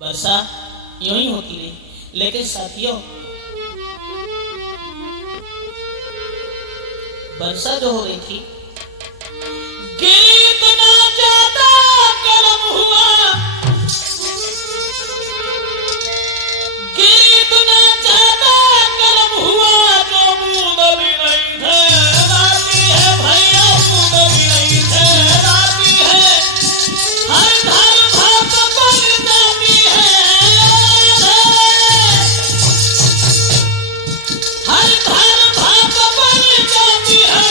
वर्षा यूं ही होती रही, लेकिन साथियों वर्षा जो हो रही थी, गीत ना ज्यादा गर्म हुआ, गीत ना ज्यादा गर्म हुआ, जो बूंद भी नहीं ठहराती है भैया, बूंद भी नहीं ठहराती है, हर घर भाप बन जाती है, हर घर भाप बन जाती है,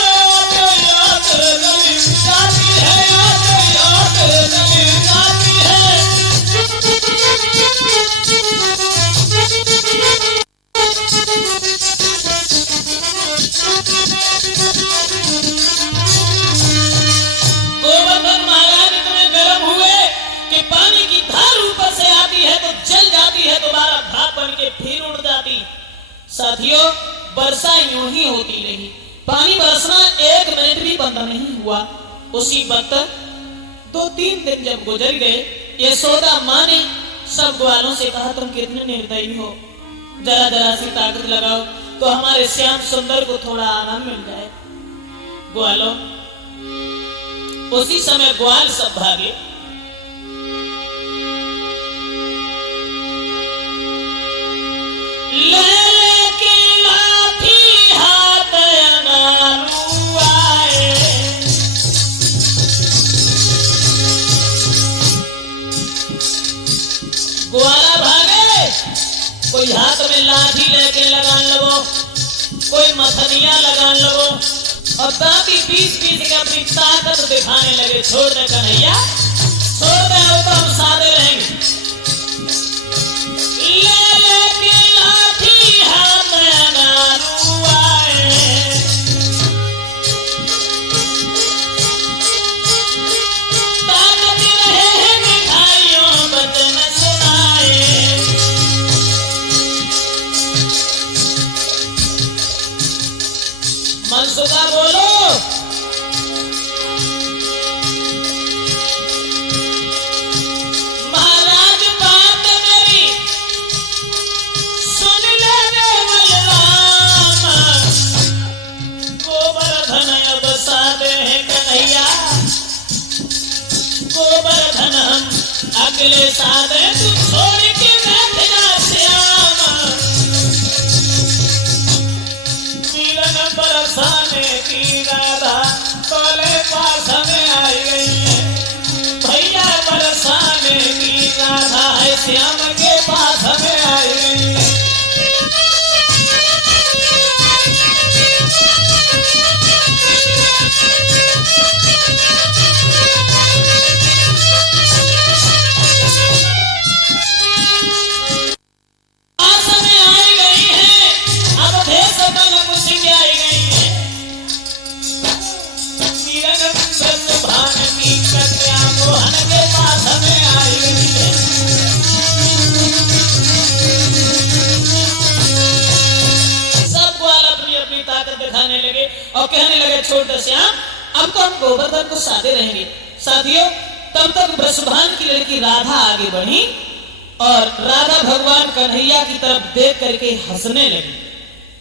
याद नहीं जाती है, याद नहीं जाती है। गोवर्धन महाराज इतने गर्म हुए कि पानी की धार ऊपर से आती है तो जल जाती है, दोबारा भाप बन के फिर उड़ जाती। साथियों वर्षा यूं ही होती रही, पानी बरसना 1 मिनट भी बंद नहीं हुआ। उसी वक्त 2-3 दिन जब गुजर गए, यशोदा माँ ने सब ग्वालों से कहा, तुम कितने निर्दयी हो, जरा जरा सी ताकत लगाओ तो हमारे श्याम सुंदर को थोड़ा आराम मिल जाए। ग्वालों, उसी समय ग्वाल सब भागे। लेके लाठी हाथ अंगारू आए, ग्वाला भागे, कोई हाथ में लाठी लेके लगान लगो, कोई मथनिया लगान लगो और दांती पीस पीस के अपनी ताकत दिखाने लगे। छोड़ दे कन्हैया, छोड़ दे, वो तो हम सादे रहेंगे। लेके लाठी हाथ अंगारू आए, ताकत रहे हैं मिठाइयों बचन सुनाए। मनसुखा बोलो, महाराज बात मेरी सुन ले रे बलराम, गोवर्धन अब सादे हैं कन्हैया, गोवर्धन हम अगले सादे, तू छोड़ के बैठ जा श्याम, मीरन बरसाने की राधा तोले पास में आई गई है, भैया बरसाने की राधा है श्याम के पास में आई गई है। पास में आई गई है, अब देश बन मुझे आई गई है, मीरन ब्रजभान की कन्या मोहन के पास में आई गई है। सब ग्वाल अपनी अपनी ताकत दिखाने लगे और कहने लगे, छोटे श्याम अब तो हम गोवर्धन को सादे रहेंगे। साथियों तब तक ब्रजभान की लड़की राधा आगे बढ़ी और राधा भगवान कन्हैया की तरफ देख करके हंसने लगी,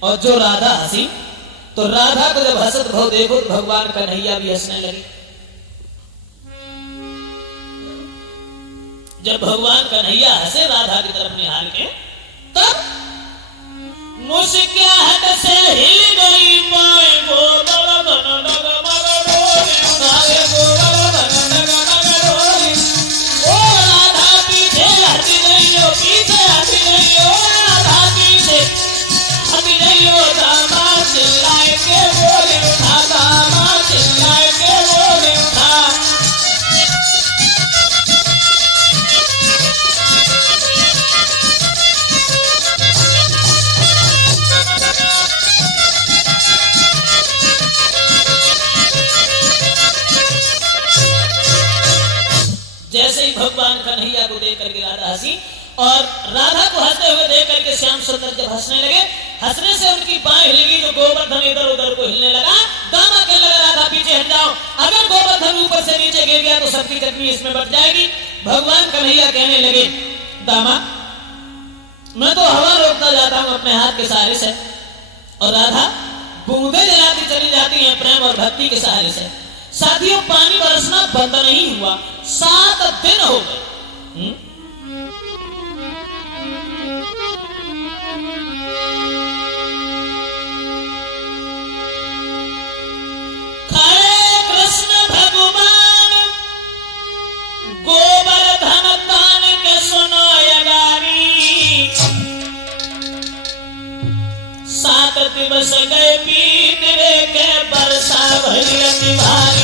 और जो राधा हंसी तो राधा को जब हंसत भाव देखो तो भगवान कन्हैया भी हंसने लगे। जब भगवान कन्हैया हंसे राधा की तरफ निहार के, तब मुस्कुराहट से हिल गई पाए गोवर्धन डगमग डोली, उठाए गोवर्धन डगमग डोली, ओ राधा पीछे हटी नहीं हो, पीछे हटी नहीं हो, राधा पीछे हटी नहीं हो, दामा चिल्लाए के बोले उठा, दामा चिल्लाए के बोले उठा। जैसे ही भगवान कन्हैया को देख करके राधा हंसी और राधा को हंसते हुए देख करके श्याम सुंदर जब हंसने लगे, हंसने से उनकी बाएं हिलेगी तो गोवर्धन इधर उधर को हिलने लगा। दामा कहने लगा, राधा पीछे हट जाओ, अगर गोवर्धन ऊपर से नीचे गिर गया तो सबकी चटनी इसमें बच जाएगी। भगवान कन्हैया कहने लगे, दामा, मैं तो हवा रोकता जाता हूं अपने हाथ के सहारे से, और राधा बूंदे जलाती चली जाती है प्रेम और भक्ति के सहारे से। साथियों, पानी बरसना बंद नहीं हुआ, 7 दिन हो गए। खड़े कृष्ण भगवान गोवर्धन तान के सुनो यगारी, 7 दिवस गए बीत रे के बरसा भरी अति भारी।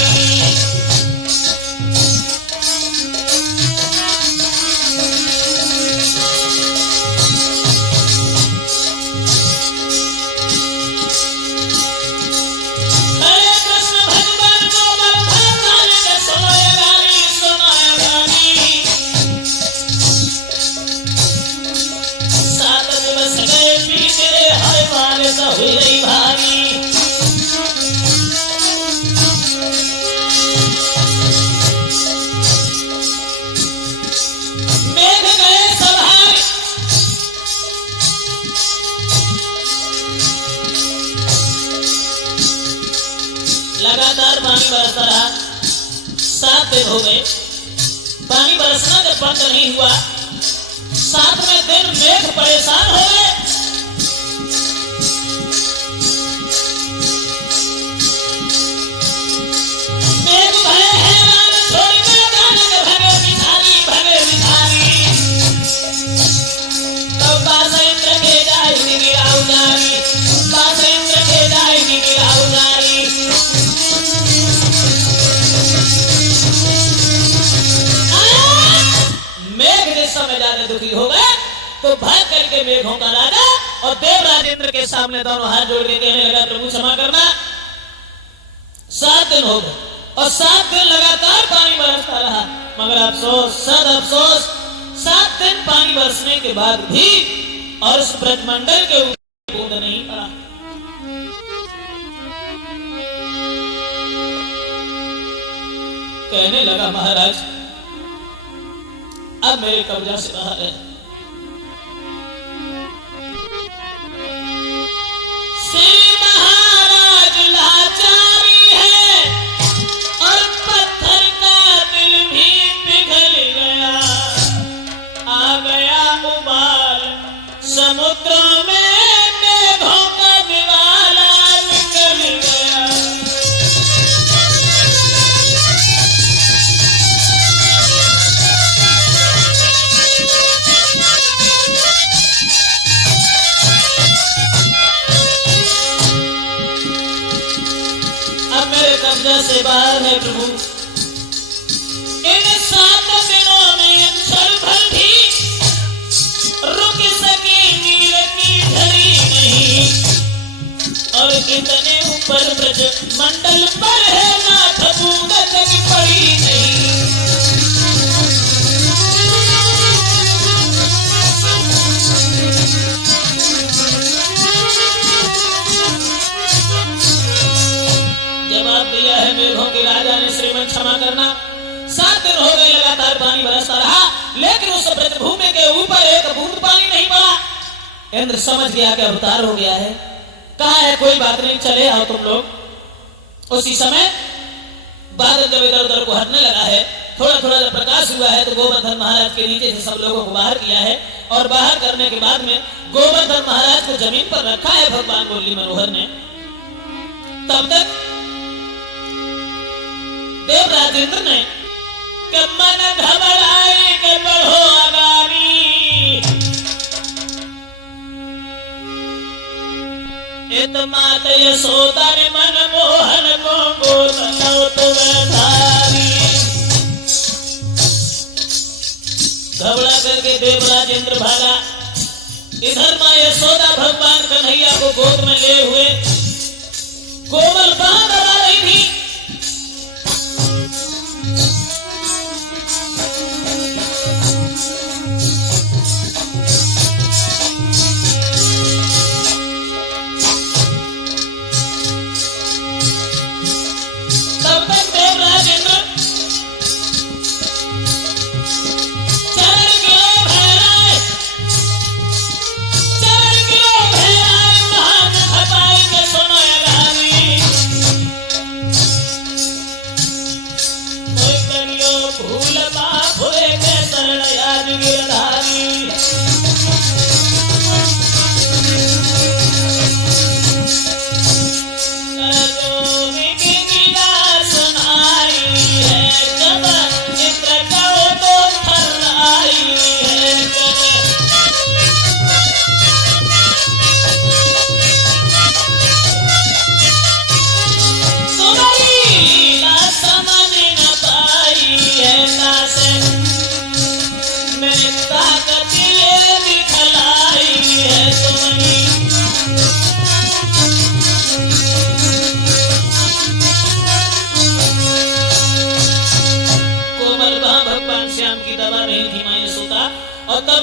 हुई रही भारी, मेघ गए सवारी, लगातार पानी बरसता रहा। 7 दिन हो गए, पानी बरसना जब बंद नहीं हुआ, 7वें दिन मेघ परेशान हो गए। दुखी हो गए तो भाग करके मेघों का राजा और देवराज इंद्र के सामने दोनों हाथ जोड़ के कहने लगा, प्रभु क्षमा करना, 7 दिन हो गए और 7 दिन लगातार पानी बरसता रहा, मगर अफसोस, सद अफसोस, 7 दिन पानी बरसने के बाद भी और उस ब्रजमंडल के ऊपर बूंद नहीं पड़ा। कहने लगा, महाराज अब मेरे कब्जा से बाहर है। श्री महाराज लाचारी है और पत्थर का दिल भी पिघल गया, आ गया उबाल समुद्रों में, मेघों का दिवाला निकल गया। कब्जा से बाहर है प्रभु, इन 7 दिनों में क्षण भर भी रुक सके नीर की धरी नहीं, और कितने ऊपर ब्रज मंडल पर है नाथ बूंद तक पड़ी नहीं। जवाब दिया है मेघों के राजा ने, श्रीमन क्षमा करना, 7 दिन हो गए लगातार पानी बरसता रहा, लेकिन उस ब्रजभूमि के ऊपर एक बूंद पानी नहीं पड़ा। इंद्र समझ गया कि अवतार हो गया है, कहा है कोई बात नहीं, चले आओ तुम लोग। उसी समय बादल जब इधर उधर को हटने लगा है, थोड़ा थोड़ा जब प्रकाश हुआ है तो गोवर्धन महाराज के नीचे से सब लोगों को बाहर किया है, और बाहर करने के बाद में गोवर्धन महाराज को जमीन पर रखा है भगवान मुरली मनोहर ने। तब तक देवराज इंद्र ने कि मन घबराए के बढ़ो अगारी, इत मात यशोदा ने मन मोहन को गोद धारी। घबरा करके देवराज इंद्र भागा, इधर मां यशोदा भगवान कन्हैया को गोद में ले हुए कोमल बांह दबा रही थी। चरण गए भैरव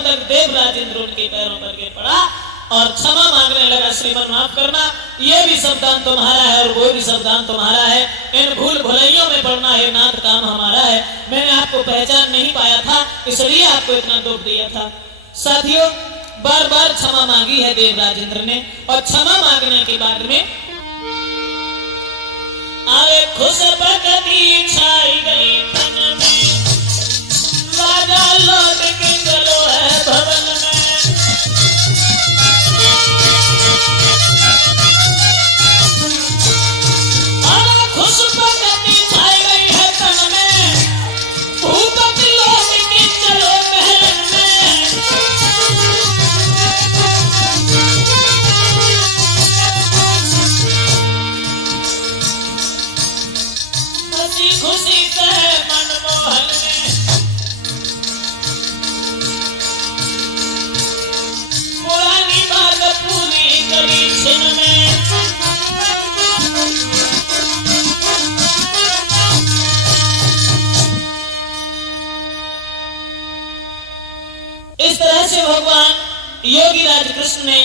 तक देवराज इंद्र उनके पैरों पर गिर पड़ा और क्षमा मांगने लगा, श्रीमान माफ करना, ये भी शब्दान तुम्हारा है और वो भी शब्दान तुम्हारा है, इन भूल भुलैयों में पड़ना है नाथ काम हमारा है, मैंने आपको पहचान नहीं पाया था इसलिए आपको इतना दुख दिया था। साथियों, बार बार क्षमा मांगी है देवराज इंद्र ने और क्षमा मांगने के बाद में आवे खुश भगती छाई गई मन में, राजा लौट के चलो है भवन में। आवे खुश भगती छाई गई है तन में, भूपति लौट के चलो महल में। हंसी खुशी से मनमोहन में पुरानी बात पूरी करी छिन में। इस तरह से भगवान योगी राज कृष्ण ने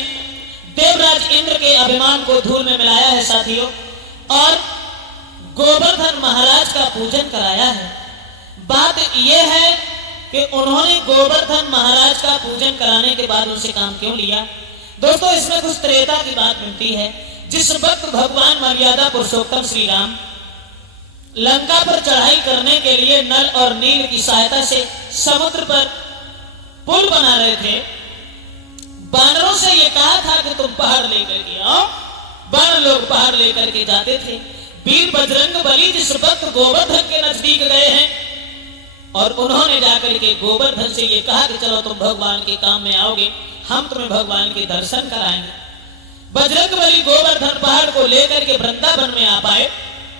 देवराज इंद्र के अभिमान को धूल में मिलाया है साथियों, और गोवर्धन महाराज का पूजन कराया है। बात यह है कि उन्होंने गोवर्धन महाराज का पूजन कराने के बाद उनसे काम क्यों लिया। दोस्तों, इसमें कुछ त्रेता की बात मिलती है। जिस वक्त भगवान मर्यादा पुरुषोत्तम श्री राम लंका पर चढ़ाई करने के लिए नल और नील की सहायता से समुद्र पर पुल बना रहे थे, बानरों से ये कहा था कि तुम पहाड़ लेकर के आओ। बानर लोग पहाड़ लेकर के जाते थे। वीर बजरंग बली जिस वक्त गोवर्धन के नजदीक गए हैं और उन्होंने जाकर के गोवर्धन से ये कहा कि चलो तुम भगवान के काम में आओगे, हम तुम्हें भगवान के दर्शन कराएंगे। बजरंग बली गोवर्धन पहाड़ को लेकर के वृंदावन में आ पाए।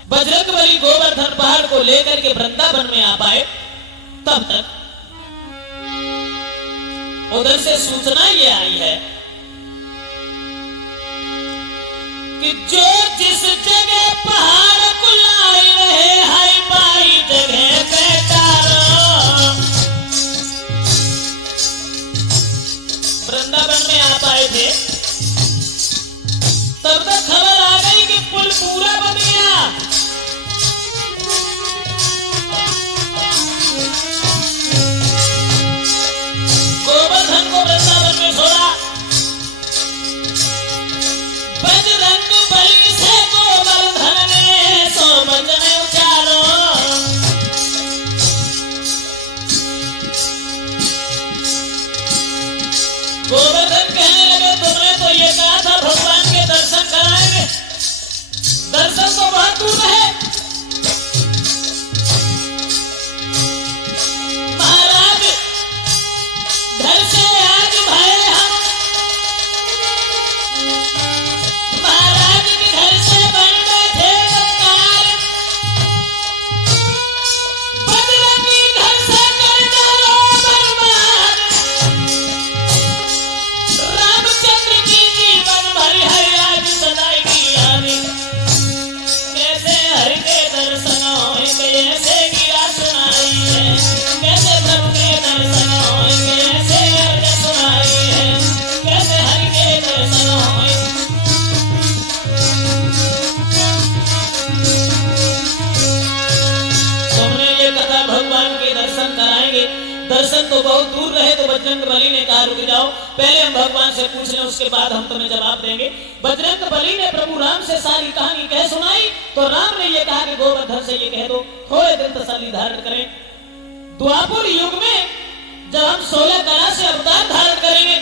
बजरंग बली गोवर्धन पहाड़ को लेकर के वृंदावन में आ पाए, तब तक उधर से सूचना ये आई है कि जो जिस जगह पहाड़ को लाई रहे हाई पाई जगह बेचारो। वृंदावन में आ पाए थे, तब तक खबर आ गई कि पुल पूरा बन गया। गोवर्धन को वृंदावन में छोड़ा। बजरंग बली से गोवर्धन ने सो बजने उचारो। गोवर्धन कहने लगे, तुमने तो ये कहा था भगवान के दर्शन कराएंगे, दर्शन तो बहुत दूर है। महाराज, घर से आज भय हम महाराज के घर से बन बैठे तत्काल, बजरंगी घर से कर डालो बर्बाद। रामचंद्र की जीवन भर है आज सदाई की यानी, कैसे हरि के दर्शन होंगे ऐसे गिरा सुनाई है, कैसे प्रभु के दर्शन होंगे ऐसे अर्ज सुनाई है, कैसे हरि के दर्शन होंगे। तुमने ये कथा भगवान के दर्शन कराएंगे, दर्शन तो बहुत दूर रहे। तो बजरंग बली ने कहा रुक जाओ, पहले हम भगवान से पूछ लें, उसके बाद हम तुम्हें जवाब देंगे। बजरंग बली ने प्रभु राम से सारी कहानी कह सुनाई तो राम ने ये कहा कि गोवर्धन से ये कह दो थोड़े दिन तसल्ली धारण करें। द्वापर युग में जब हम 16 कला से अवतार धारण करेंगे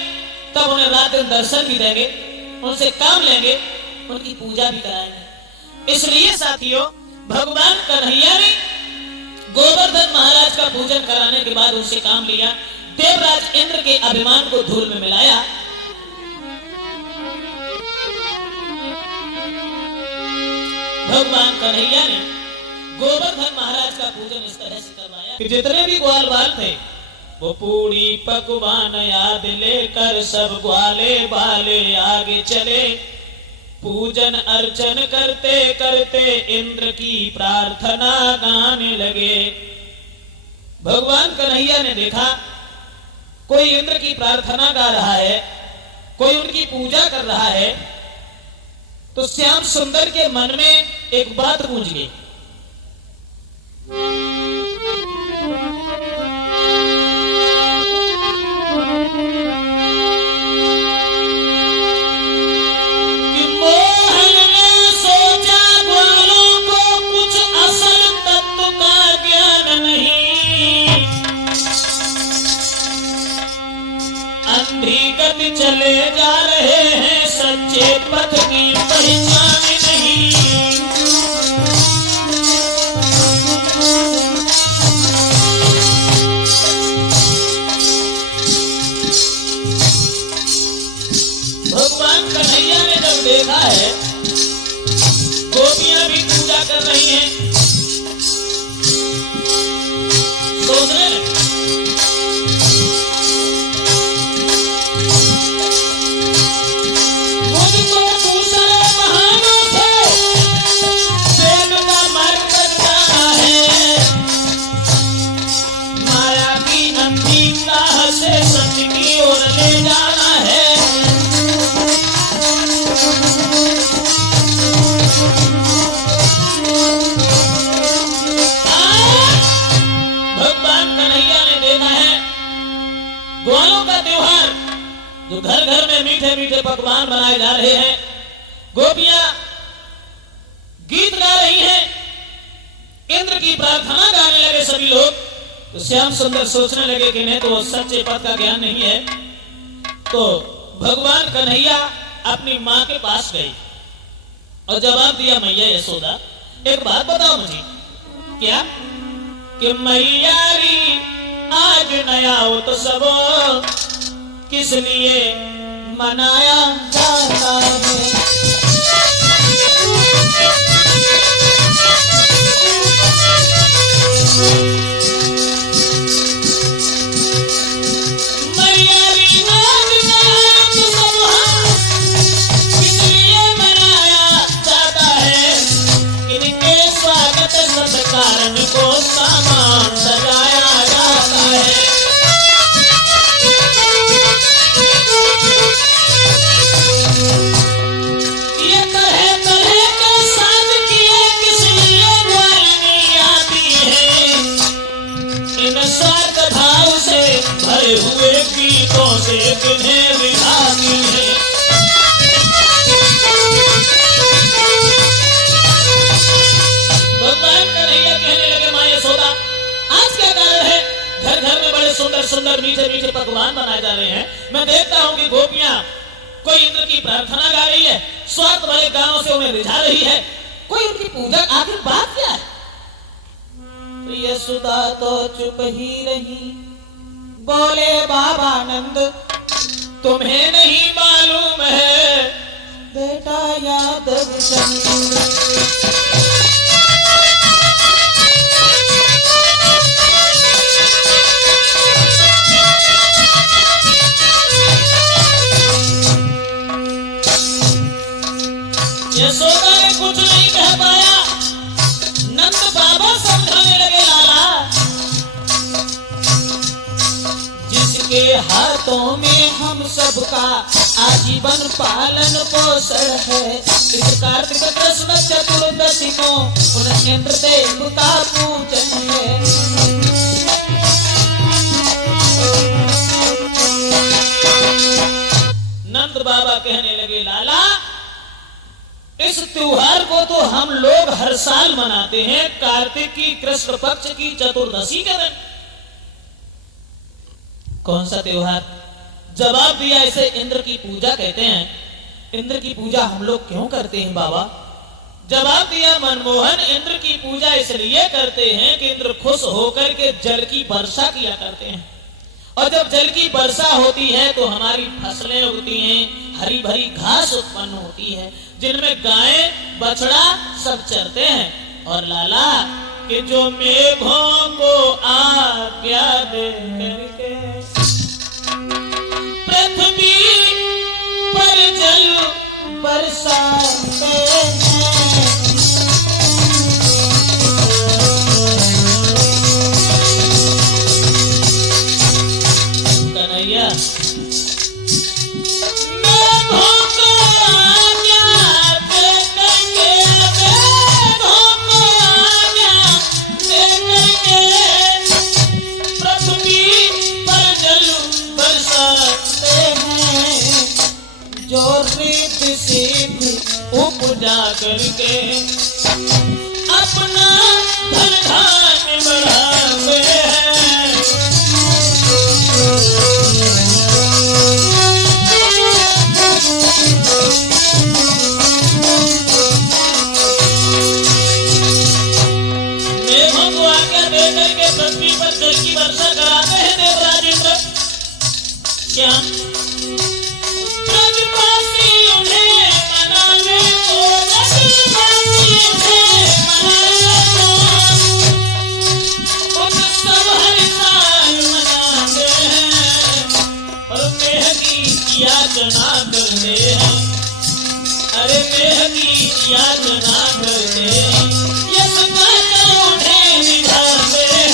तब उन्हें रात दिन दर्शन भी देंगे, उनसे काम लेंगे, उनकी पूजा भी कराएंगे। इसलिए साथियों, भगवान कन्हैया ने गोवर्धन महाराज का पूजन कराने के बाद उनसे काम लिया। देवराज इंद्र के अभिमान को धूल में मिलाया। भगवान कन्हैया ने गोवर्धन महाराज का पूजन इस तरह से करवाया कि जितने भी ग्वाल बाल थे वो पूरी पकवान याद लेकर सब ग्वाले बाले आगे चले। पूजन अर्चन करते करते इंद्र की प्रार्थना गाने लगे। भगवान कन्हैया ने देखा कोई इंद्र की प्रार्थना गा रहा है, कोई उनकी पूजा कर रहा है, तो श्याम सुंदर के मन में एक बात गूंज गई। कि मोहन ने सोचा ग्वालों को कुछ असल तत्व का ज्ञान नहीं, अंधी गति चले जा रहे हैं, सच्चे पथ की पहचान नहीं। भगवान कन्हैया ने जब देखा है गोपियां भी पूजा कर रही हैं, सोचने लगे मुझको दूसरे बहानों से प्रेम का मार्ग बताना है, माया की अंधी राह से सत्य की ओर ले जाना है। भगवान कन्हैया ने देखा है ग्वालों का त्योहार, जो घर घर में मीठे मीठे पकवान बनाए जा रहे हैं, गोपियां गीत गा रही हैं, इंद्र की प्रार्थना गाने लगे सभी लोग, तो श्याम सुंदर सोचने लगे कि नहीं तो सच्चे पद का ज्ञान नहीं है। तो भगवान कन्हैया अपनी मां के पास गई और जवाब दिया, मैया यशोदा एक बात बताओ मुझे, क्या कि मैयारी आज नया हो तो सबो किस लिए मनाया जाता है। मैयारी आज नया तो सबो किस लिए मनाया जाता है, इनके स्वागत सत्कार को सामान सजाया जाता है। ये तरह तरह के साज किए किस लिए ग्वालिनी आती है, इन स्वार्थ भाव से भरे हुए गीतों से किन्हें रिझाती है। भगवान कन्हैया कहने लगे, मां यशोदा आज क्या कारण है, घर घर में बड़े सुंदर सुंदर मीठे मीठे पकवान बनाए जा रहे हैं, मैं देखता हूं कि गोपियां कोई इंद्र की प्रार्थना गा रही है, स्वार्थ वाले गानों से उन्हें रिझा रही है, कोई उनकी पूजा, आखिर बात क्या है। तो यशोदा तो चुप ही रही, बोले बाबा नंद तुम्हें नहीं मालूम है बेटा यादव चंद, यशोदा ने कुछ नहीं कह पाया। नंद बाबा समझाने लगे, लाला जिसके हाथों में हम सबका आजीवन पालन पोषण है, इस कार्तिक कृष्ण चतुर्दशी को उन इंद्र देव का पूजन है। नंद बाबा कहने लगे, लाला इस त्योहार को तो हम लोग हर साल मनाते हैं, कार्तिक की कृष्ण पक्ष की चतुर्दशी के दिन। कौन सा त्योहार? जवाब दिया, इसे इंद्र की पूजा कहते हैं। इंद्र की पूजा हम लोग क्यों करते हैं बाबा? जवाब दिया मनमोहन, इंद्र की पूजा इसलिए करते हैं कि इंद्र खुश होकर के जल की वर्षा किया करते हैं, और जब जल की वर्षा होती है तो हमारी फसलें उगती हैं, हरी भरी घास उत्पन्न होती है, जिनमें गाय बछड़ा सब चरते हैं। और लाला कि जो मेघों को आज्ञा दे करके पृथ्वी पर जल बरसाते हैं, रिद्धि सिद्धि उपजा करके अपना धन धान्य बढ़ाते हैं। देवों को आज्ञा देकर के पृथ्वी पर जल की वर्षा कराते हैं देवराज इंद्र। क्या ब्रजवासी उन्हें मनावे तो, ब्रजवासी उन्हें मनावे तो उत्सव हर साल मनाते हैं और मेह की याचना करते हैं। अरे मेह की याचना करते हैं, यश गाकर उन्हें निभाते हैं।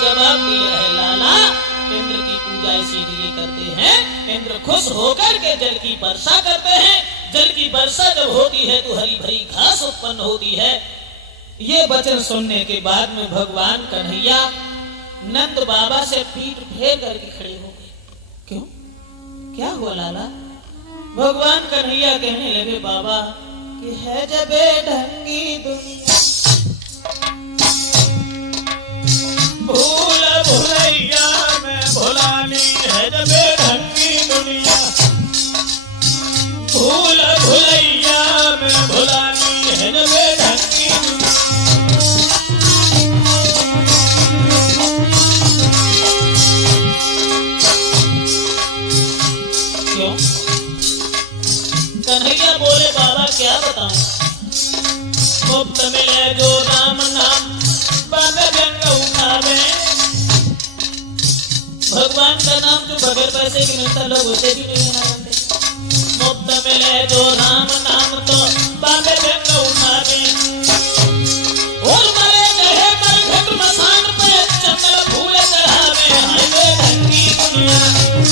जवाब दिया है लाला, इंद्र की पूजा इसीलिए करते हैं, इंद्र खुश होकर के जल की वर्षा करते हैं। जल की वर्षा जब होती है तो हरी भरी घास उत्पन्न होती है। ये वचन सुनने के बाद में भगवान कन्हैया नंद बाबा से पीठ फेर करके खड़े हो गए। क्यों, क्या हुआ लाला? भगवान कन्हैया कहने लगे बाबा कि है जब ढंगी दुनिया, भूल भुलैया में भुलानी है जब ढंगी दुनिया, भूल भुलैया में भुलानी है जब ढंगी दुनिया। क्यों? कन्हैया बोले बाबा क्या बताऊं, मुफ्त मिले जो राम नाम बाबा जंग उठावे। भगवान का नाम जो बगैर पैसे की मिलता लोग उसे भी नहीं मानते। मुफ्त मिले जो राम नाम तो बाबा जंग उठावे और मरे गए पर घट मसान पे चंदन फूल चढ़ावे। हाय वे ढंगी दुनिया,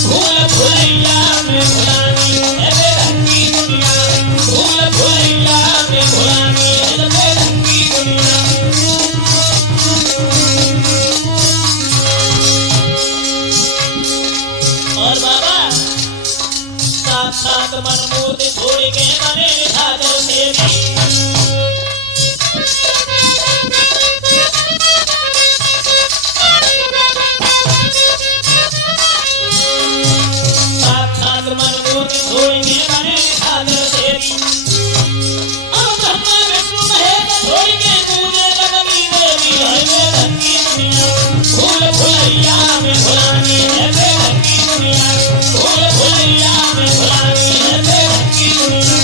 भूल भुलैया में भुलानी है वे ढंगी दुनिया, भूल भुलैया में भुलानी है वे ढंगी दुनिया। और बाबा साक्षात मन मूर्ति छोड़ के बने निशाचर सेवी, साक्षात मन मूर्ति छोड़ के बने निशाचर सेवी। अब ब्रह्मा विष्णु महेश छोड़ के पूजे जगती देवी। है वे ढंगी दुनिया, भूल भुलैया में भुलानी है वे ढंगी दुनिया, भूल भुलैया में भुलानी है वे ढंगी दुनिया।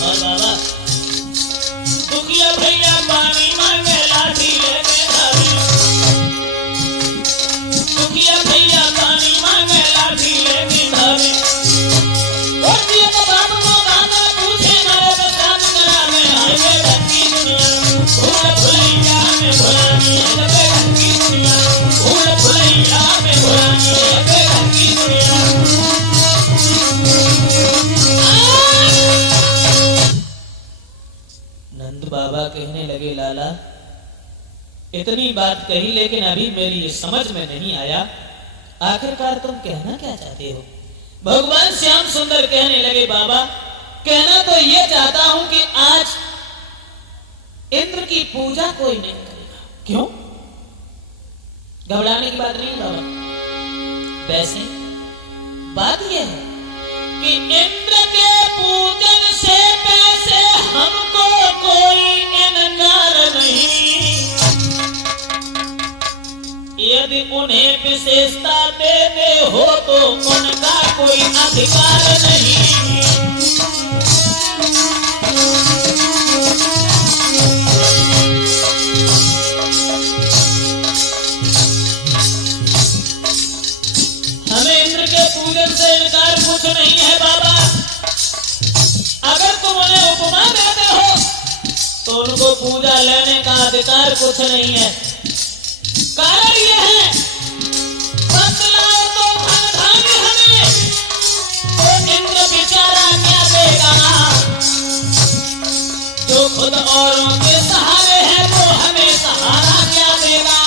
और बाबा दुखिया भैया पानी मांगे लाठी लेके धावी, दुखिया भैया पानी मांगे लाठी लेके धावी। और दिए तो बाप को गाना पूछे मारे तो साथ करावे। हाय वे ढंगी दुनिया, भूल भुलैया में भुलानी है वे ढंगी दुनिया, भूल भुलैया में भुलानी है वे ढंगी दुनिया। नंद बाबा कहने लगे लाला इतनी बात कही लेकिन अभी मेरी ये समझ में नहीं आया, आखिरकार तुम कहना क्या चाहते हो? भगवान श्याम सुंदर कहने लगे बाबा कहना तो ये चाहता हूं कि आज इंद्र की पूजा कोई नहीं करेगा। क्यों? घबराने की बात नहीं बाबा, वैसे बात यह है कि इंद्र के पूजन से पैसे हमको कोई इनकार नहीं, यदि उन्हें विशेषता देते हो तो उनका कोई अधिकार नहीं। हमें इंद्र के पूजन से इनकार कुछ नहीं है बाबा। अगर तुम उन्हें उपमा देते हो तो उनको पूजा लेने का अधिकार कुछ नहीं है। कारण यह है बतलाओ तो धन धान्य हमें तो इंद्र बेचारा क्या खुद औरों के सहारे है वो हमें सहारा क्या देगा।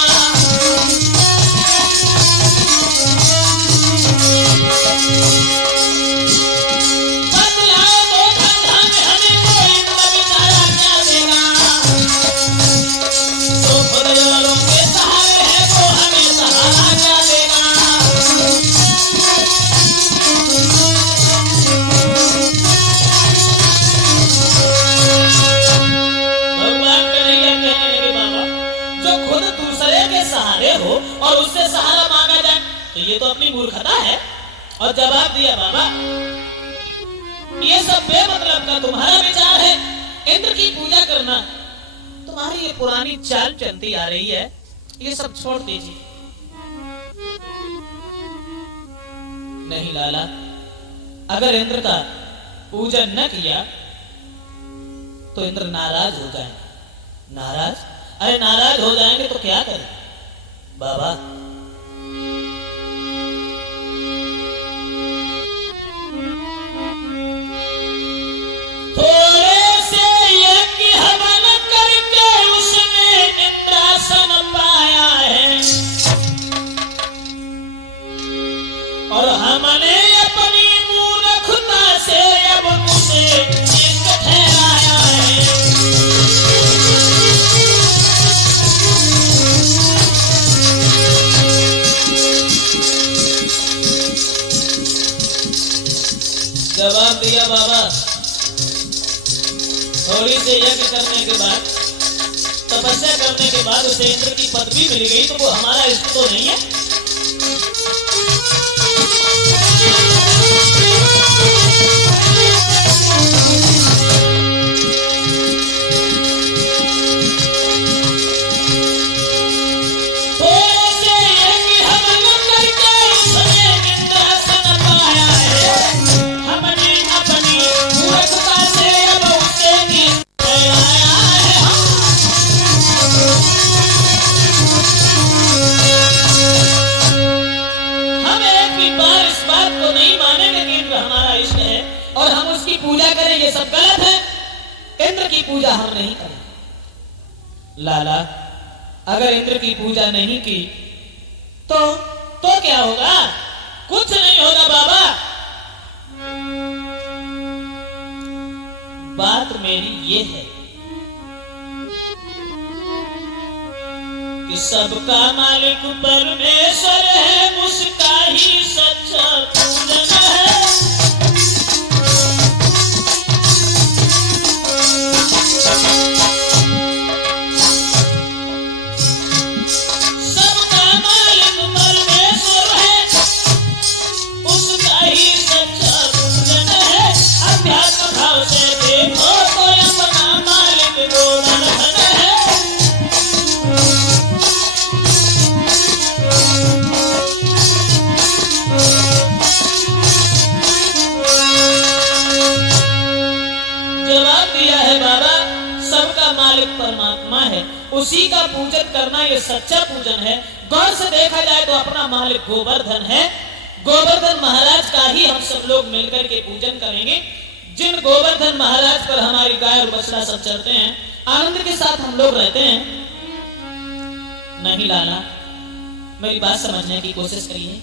बदलाओ तो धंधा में हमें वो इंद्र बेचारा क्या देगा। तो खुद औरों के सहारे है वो हमें सहारा क्या देगा। भगवान कन्हैया कहने लगे बाबा जो खुद दूसरे के सहारे हो और उससे सहारा मांगा जाए तो ये तो अपनी मूर्खता है। और जवाब दिया बाबा ये सब बेमतलब का तुम्हारा विचार है। इंद्र की पूजा करना तुम्हारी ये पुरानी चाल चलती आ रही है, ये सब छोड़ दीजिए। नहीं लाला, अगर इंद्र का पूजन न किया तो इंद्र नाराज हो जाएंगे। नाराज? अरे नाराज हो जाएंगे तो क्या करें बाबा। थोड़े से यज्ञ हवन करके उसने इंद्रासन पाया है और हमने अपनी मूर्खता से अब उसे एक ठहराया है। जवाब दिया बाबा थोड़ी से यज्ञ करने के बाद, तपस्या करने के बाद उसे इंद्र की पदवी मिल गई तो वो हमारा इष्ट तो नहीं है। और हम उसकी पूजा करें ये सब गलत है। इंद्र की पूजा हम नहीं करें। लाला, अगर इंद्र की पूजा नहीं की तो क्या होगा? कुछ नहीं होगा बाबा। बात मेरी ये है कि सबका मालिक परमेश्वर है, उसका ही सच्चा पूजन है। परमात्मा है, उसी का पूजन करना ये सच्चा पूजन है। गौर से देखा जाए तो अपना मालिक गोवर्धन है। गोवर्धन महाराज का ही हम सब लोग मिलकर के पूजन करेंगे। जिन गोवर्धन महाराज पर हमारी गाय और बछड़ा सब चलते हैं, आनंद के साथ हम लोग रहते हैं। नहीं लाला, मेरी बात समझने की कोशिश करिए।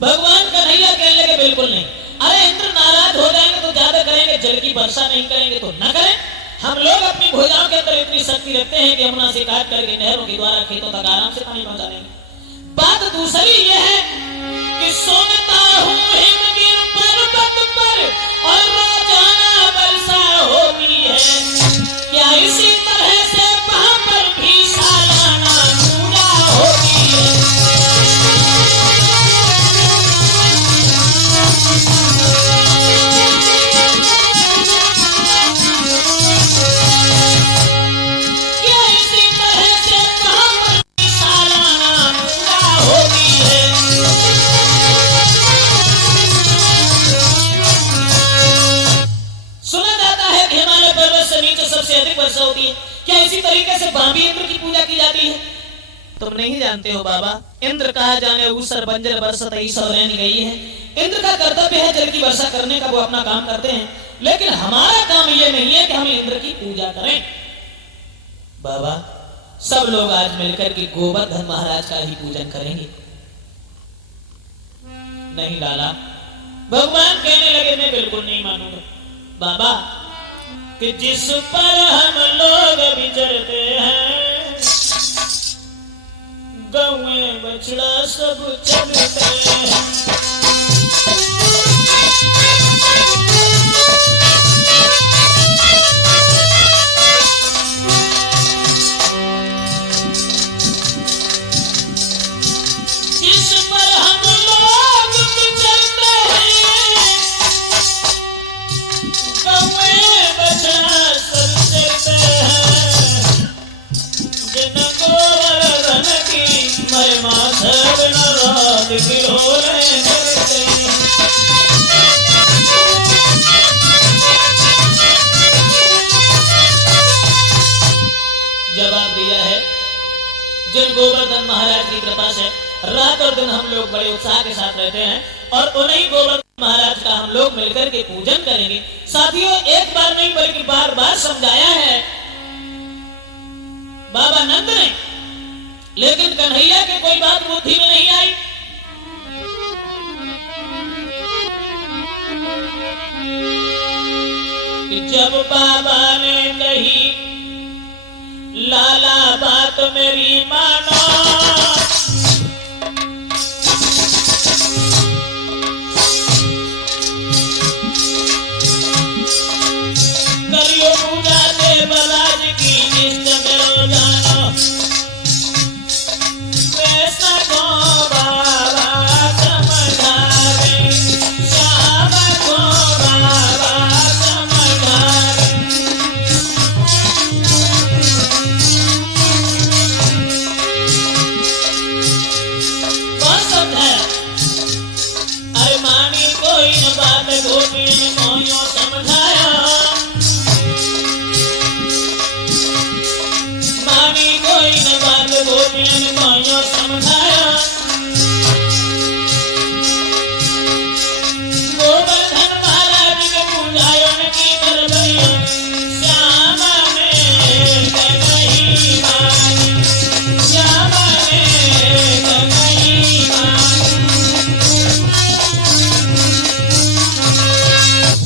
भगवान कन्हैया कहने लगे बिल्कुल नहीं। अरे इंद्र नाराज हो जाएंगे तो ज्यादा करेंगे, जल की वर्षा नहीं करेंगे तो न करें। हम लोग अपनी भुजाओं के अंदर इतनी शक्ति रखते हैं कि यमुना से काट करके नहरों के द्वारा खेतों तक आराम से पानी पहुंचा देंगे। बात दूसरी ये है कि सोता हूँ हिमगिर पर्वत पर और रोजाना वर्षा होती है। क्या इसी तरह से वहां पर भी सालाना पूजा होती है? सबसे अधिक वर्षा होती है। क्या इसी तरीके से बांबी इंद्र की पूजा की जाती है? तुम नहीं जानते हो बाबा। इंद्र कहा जाने ऊसर बंजर बरसत ही सौरैनी गई है। इंद्र का कर्तव्य है जल की वर्षा करने का, वो अपना काम करते हैं। लेकिन हमारा काम ये नहीं है कि हम इंद्र की पूजा करें। बाबा सब लोग आज मिलकर के गोवर्धन महाराज का ही पूजन करेंगे। नहीं लाला, भगवान कहने लगे मैं बिल्कुल नहीं मानूंगा। बाबा कि जिस पर हम लोग विचरते हैं, गौए बछड़ा सब चलते हैं। जिस पर हम लोग विचरते हैं, गौए बछड़ा सब चलते हैं। जिन गोवर्धन की महिमा सब न रात की होले करते हैं। जवाब दिया है, जिन गोवर्धन महाराज की कृपा से रात और दिन हम लोग बड़े उत्साह के साथ रहते हैं, और उन्हीं गोवर्धन महाराज का हम लोग मिलकर के पूजन करेंगे। साथियों, एक बार नहीं बल्कि बार बार समझाया है बाबा नंद ने, लेकिन कन्हैया के कोई बात बुद्धि में नहीं आई। कि जब बाबा ने कही लाला बात मेरी मानो, करियो पूजा देवराज की इष्ट करो जानो। वैसा को बाबा समझावे, श्याम को बाबा समझावे। कौन समझाया? अरे मानी कोई न बात गोपी ने कोई समझाया। मानी कोई न बात गोपी ने कोई समझाया। गोवर्धन महाराज के पूजायों की करवैया, श्याम ने कहीं मानी, श्याम ने कहीं मानी।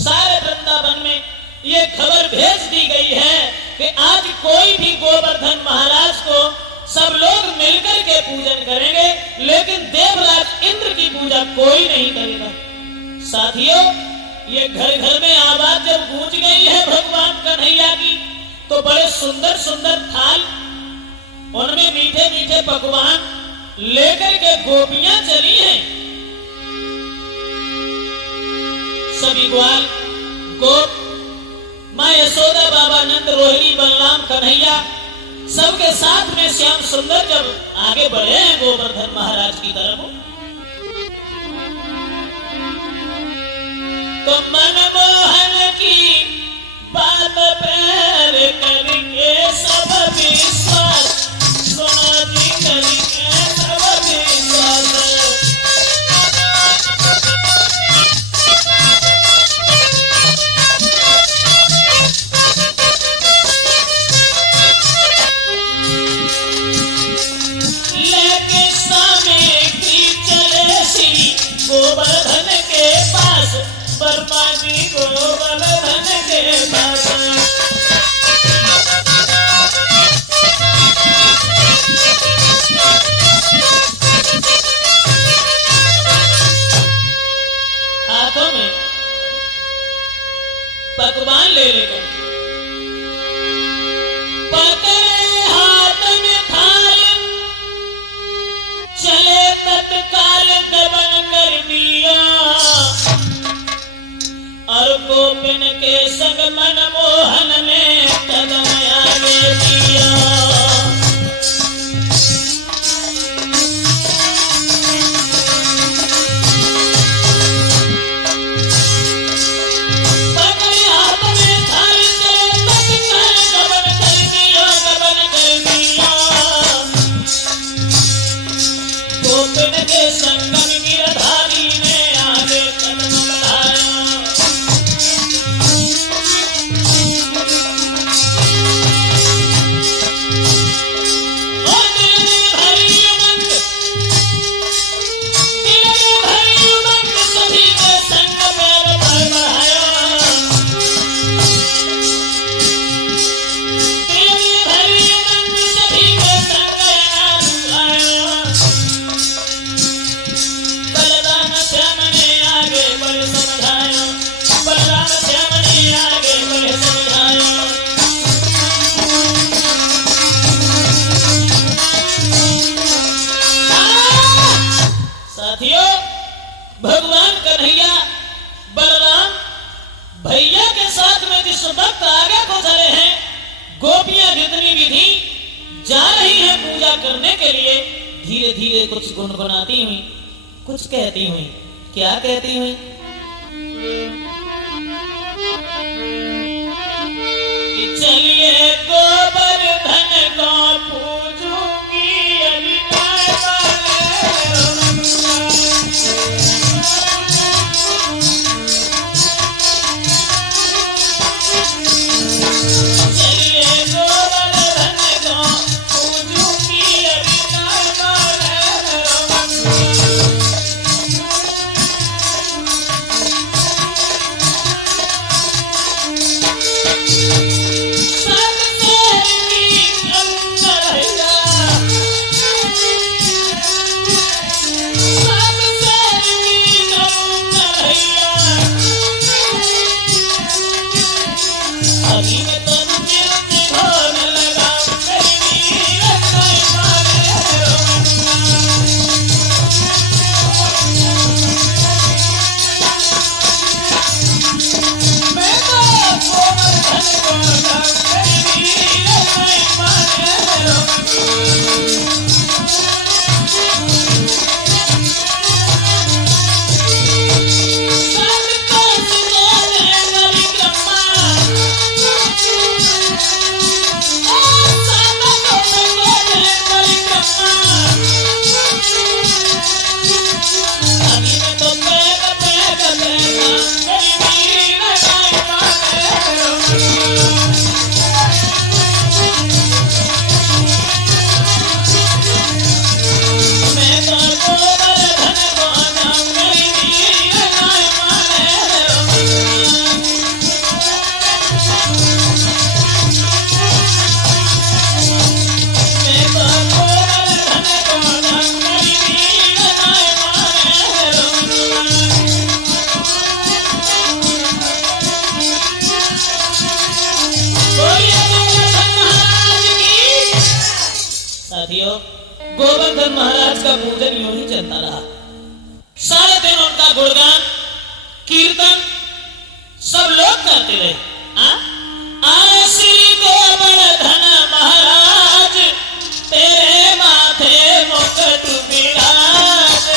सारे वृंदावन में ये खबर भेज दी गई है कि आज कोई भी गोवर्धन महाराज को सब लोग मिलकर के पूजन करेंगे, लेकिन देवराज इंद्र की पूजा कोई नहीं करेगा। साथियों, ये घर घर में आवाज जब गूंज गई है भगवान कन्हैया की, तो बड़े सुंदर सुंदर थाल, उनमें मीठे मीठे पकवान लेकर के गोपियां चली हैं। सभी ग्वाल गोप, माँ यशोदा, बाबा नंद, रोहिणी, बलराम, कन्हैया सबके साथ में श्याम सुंदर जब आगे बढ़े हैं गोवर्धन महाराज की तरफ, तो मनमोहन की बात पैर करके सब विश्वास, सोना जी करके सब विश्वास। गोवर्धन के पास, वर्मा जी गोवर्धन के पास। हाथों में पकवान ले लेकर, पकड़े हाथ में थाल, चले तत्काल गबन कर दिया, और गोपिन के संग मनमोहन ने कदम आगे दिया। पकड़े हाथ में थाल, चले तत्काल गबन कर दिया, गबन कर दिया। गोपिन के संगम गिरधारी ने आगे कदम बढ़ाया। गोपियां जितनी भी थी जा रही हैं पूजा करने के लिए, धीरे धीरे कुछ गुनगुनाती हुई, कुछ कहती हुई। क्या कहती हुई? कि चलिए गोवर्धन को पूजूंगी गोवर्धन महाराज का पूजन यूं ही चलता रहा। सारे दिन उनका गुणगान कीर्तन सब लोग करते रहे। आए श्री गोवर्धन महाराज तेरे माथे मुकुट विराजे।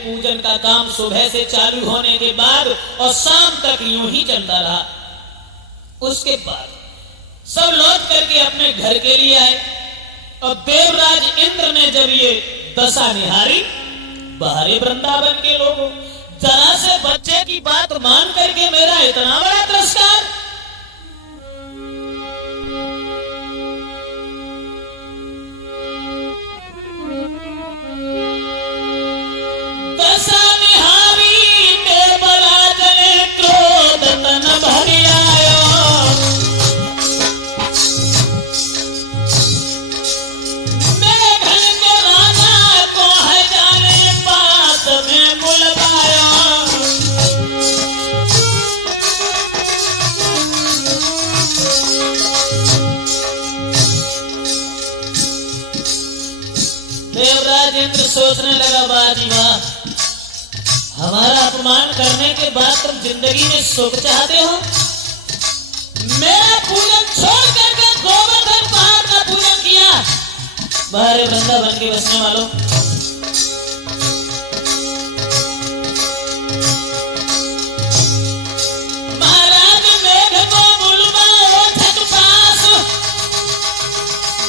पूजन का काम सुबह से चालू होने के बाद और शाम तक यूं ही चलता रहा। उसके बाद सब लौट करके अपने घर के लिए आए और देवराज इंद्र ने जब ये दशा निहारी, बाहरे वृंदावन के लोगों, जरा से बच्चे की बात मान करके मेरा इतना बड़ा तिरस्कार। दशा निहारी देवराज ने क्रोध तन भरि आयो। मेरे घर के राजा को है जाने पास में बुलवाया। देवराज इंद्र सोचने लगा, वाह जी वाह, हमारा अपमान करने के बाद तुम जिंदगी में सुख चाहते हो? मेरा पूजन छोड़ करके गोवर्धन पहाड़ का पूजन किया। बाहर वृंदावन के बसने वालों, महाराज मेघ को बुलवाओ छत पास,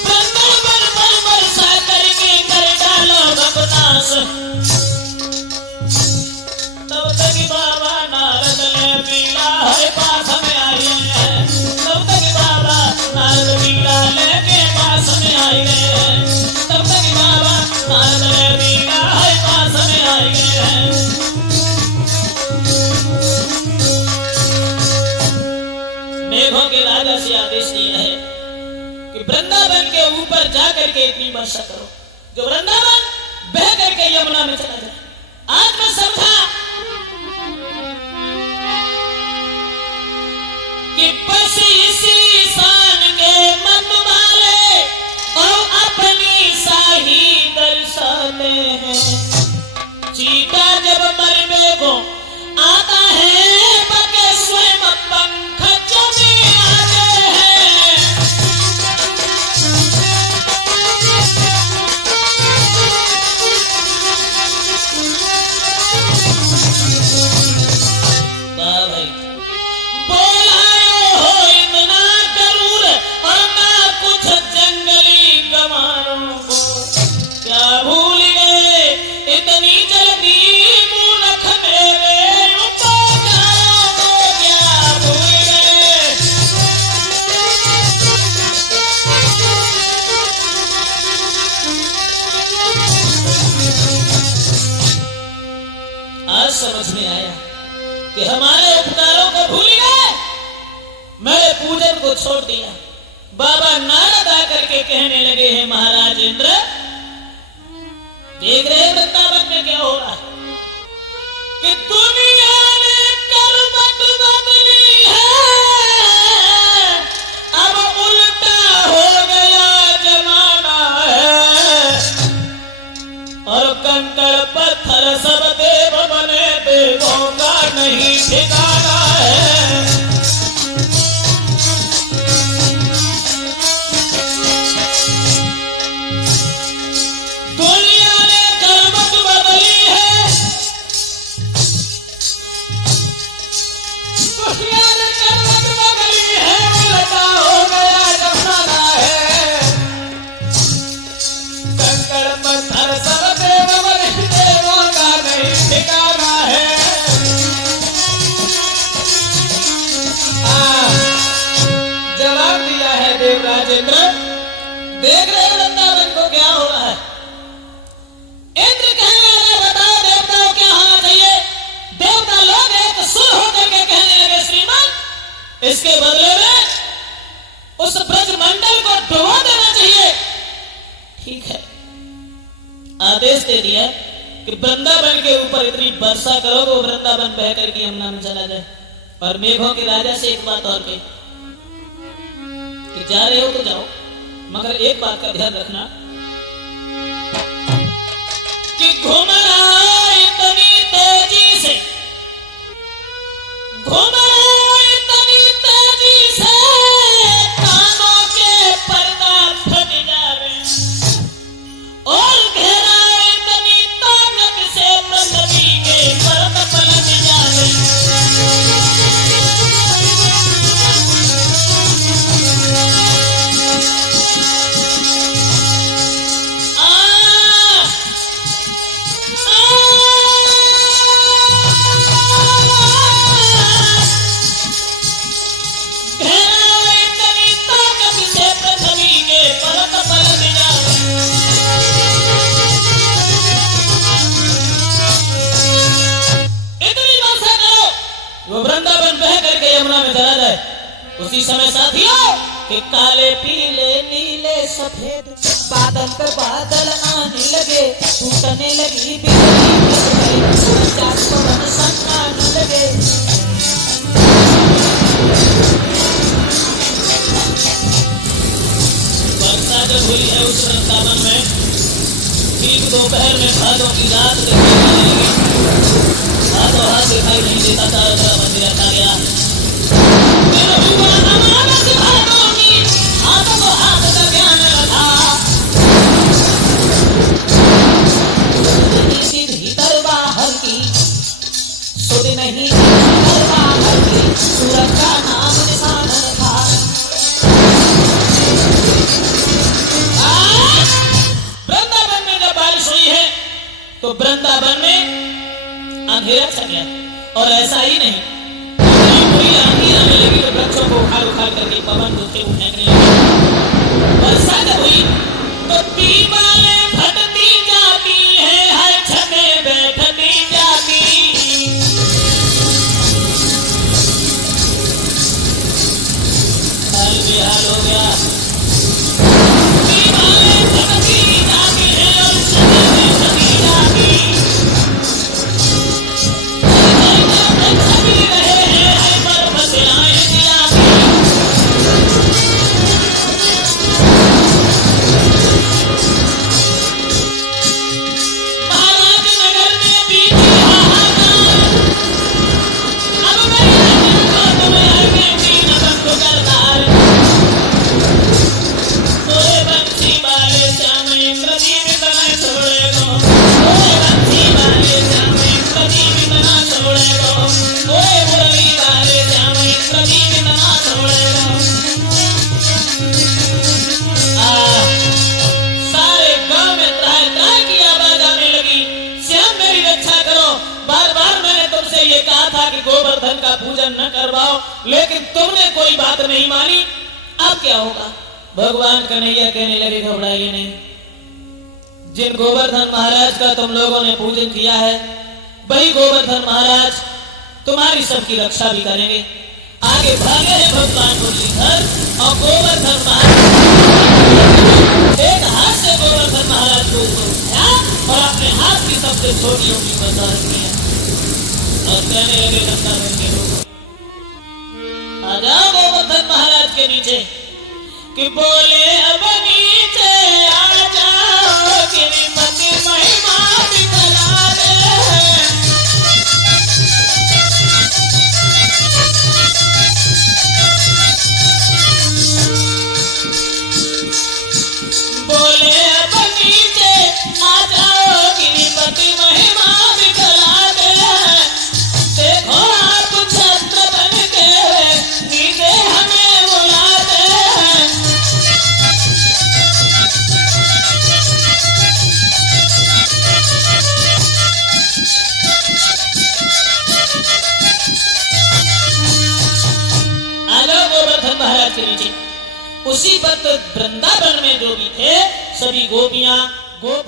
वृंदावन पर बरसा करके कर डालो बकवास। तब तक बाबा नारद ने मीला है पास में आई है, तब तक बाबा नारद मीला लेके पास में आई है, तब तक बाबा नारद ने मीला है पास में आई है। मेघों के राजा से आदेश दिया है कि वृंदावन के ऊपर जाकर के इतनी वर्षा करो जो वृंदावन बह करके यमुना में चला जाए। आज मैं समझा कि बस इसी शान के मन वाले और अपनी शाही दर्शाते हैं। चीता जब मरने को आता है बके स्वयं पंख जमे आते हैं। वाह भाई, बोलाए हो इतना गरूर और ना कुछ जंगली गवारों को, क्या भूल गए इतनी जल्दी मूर्ख मेरे उपकारों को, क्या भूल गए। आज समझ में आया कि हमारे उपकारों को भूल गए, मेरे पूजन को छोड़ दिया। बाबा नारद आकर के कहने लगे हैं, महाराज इंद्र देख रहे वृंदावन में क्या हो रहा है कि दुनिया ने करवट बदली है, अब उल्टा हो गया जमाना है, और कंकड़ पत्थर सब देव बने, देवों का नहीं ठिकाना है। दुनिया ने करवट बदली है, दुनिया ने करवट बदली है, उल्टा हो गया जमाना है, कंकड़ पत्थर सब देव बने, देवों का नहीं ठिकाना है। जवाब दिया है देवराज इंद्र, देख रहे वृंदावन को क्या हो रहा है। इंद्र कहने लगे, बताओ देवताओं क्या होना चाहिए। देवता लोग एक सुर होकर के कहने लगे, श्रीमान इसके बदले में उस ब्रजमंडल को डुबो देना चाहिए। ठीक है, आदेश दे दिया कि वृंदावन के ऊपर इतनी वर्षा करो वो वृंदावन बह करके यमुना में चला जाए। और मेघों के राजा से एक बात और कही कि जा रहे हो तो जाओ, मगर एक बात का ध्यान रखना कि घूम रहा है इतनी तेजी से, घूम रहा है इतनी तेजी से, कानों के पर्दा फट जावे, और घेरा है इतनी ताकत से पृथ्वी के पर्वत पलट जावे। वृंदावन बह करके यमुना में चला जाए। उसी समय साथियों कि काले पीले नीले सफेद बादल पे बादल आने लगे, टूटने लगी बिजली, पवन सन्नाने लगे। वर्षा जब हुई है उस वृंदावन में ठीक दोपहर में भादों की रात देखने लगी। हाथों हाथ दिखाई नहीं देता, चारों तरफ अंधेरा छा गया। फिर हुआ अमानत भादों की, हाथों को हाथ का ज्ञान रखा। नहीं भीतर बाहर की सुध नहीं, भीतर बाहर की सूरज का नाम निशान था। वृंदावन में जब बारिश हुई है तो वृंदावन में अंधेरा छा गया। और ऐसा ही नहीं, पूरी आंधी आने लगी तो वृक्षों को उखाड़ उखाड़ करके पवन दूसरे फेंकने लगे। वर्षा जब हुई तो दीवारें फटती जाती है, हर छतें बैठती जाती। हाल बेहाल हो गया। दीवारें फटती जाती है और छतें बैठती जाती। छवि रहे हैं हर पर्वत आए जाती। महाराजनगर में बीती हाहाकार। अब मैया जिनको तुम्हें आएंगे नगम को करतार। तोरे बंसी वाले श्याम इंद्रजीत तना छोड़ेगो। तोरे बंसी वाले श्याम इंद्रजीत तना छोड़ेगो। तोरे मुरली वाले श्याम इंद्रजीत तना छोड़ेगो। सारे गांव में त्राह त्राह की आवाज आने लगी, श्याम मेरी रक्षा करो। बार बार मैंने तुमसे ये कहा था कि गोवर्धन का पूजन न करवाओ, लेकिन तुमने कोई बात नहीं मानी। अब क्या होगा? भगवान कन्हैया कहने लगे घबराइए नहीं। जिन गोवर्धन महाराज का तुम लोगों ने पूजन किया है वही गोवर्धन महाराज तुम्हारी सबकी रक्षा भी करेंगे। आगे भागे हैं भगवान मुरलीधर और गोवर्धन महाराज एक हाथ से गोवर्धन महाराज को ऊपर उठाया और अपने हाथ की सबसे छोटी उंगली पर धारण किया और कहने लगे वृंदावन के लोग, आ जाओ गोवर्धन महाराज के नीचे। कि बोले अब नीचे आ जाओ, गिरिपति महिमा दिखला दे। बोले अब नीचे आ जाओ, गिरिपति महिमा दिखला दे। देखो आप छत्र बन के नीचे हमें बुलाते हैं। गोवर्धन महाराज के नीचे उसी वक्त वृंदावन में जो भी थे सभी गोपियां गोप